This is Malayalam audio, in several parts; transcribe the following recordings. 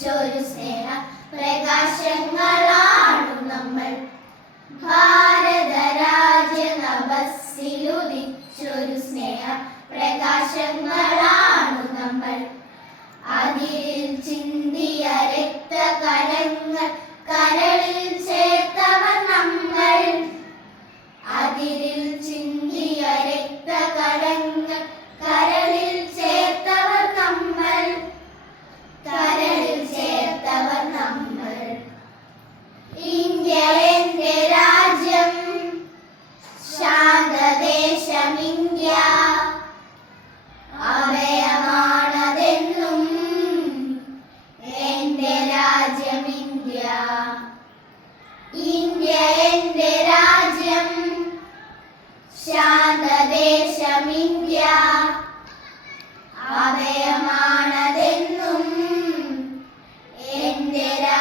ചൊരു സ്നേഹ പ്രകാശങ്ങളാണ് നമ്മൾ കരങ്ങൾ കരളിൽ ശാന്തദേശമിന്ത്യ അഭയമാണതെന്നും എന്തെല്ലാം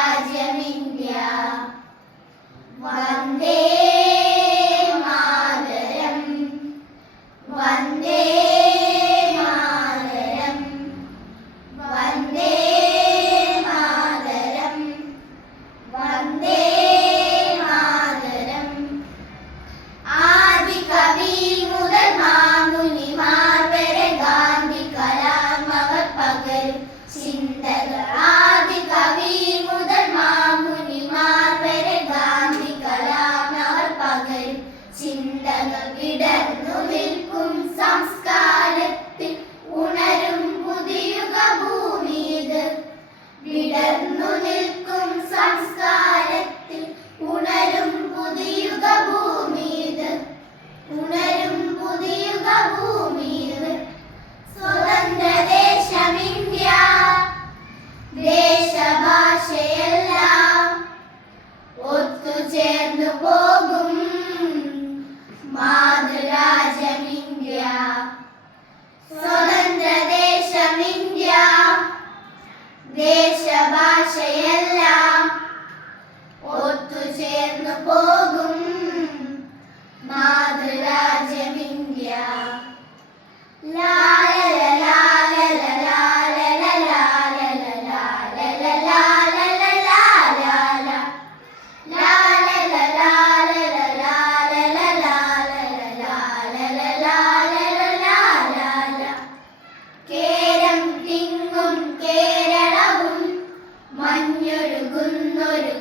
Raja Mingya.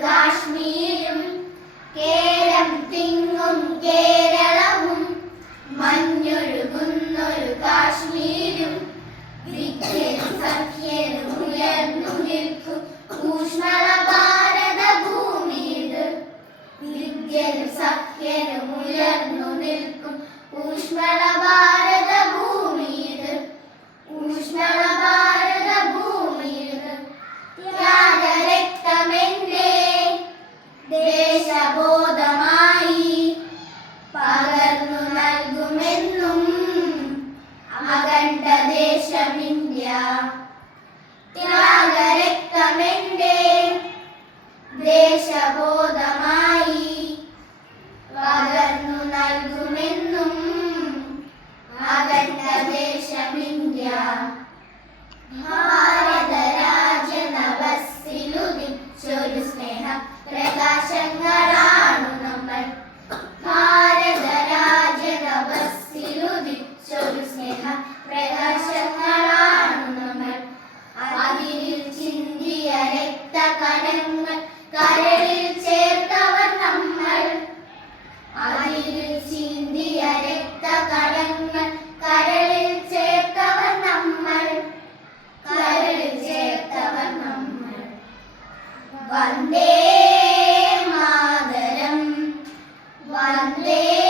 കാശ്മീരും കേരം തിങ്ങും കേരളവും മഞ്ഞൊഴുകുന്നൊരു കാശ്മീരും സഖ്യനുയർന്നു നിൽക്കും ഊഷ്മള ഭാരത ഭൂമിയിൽ വിദ്യനു സഖ്യനുയർന്നു നിൽക്കും ഊഷ്മള ഭാരത ഭൂമിയിൽ ഊഷ്മള Bandeira.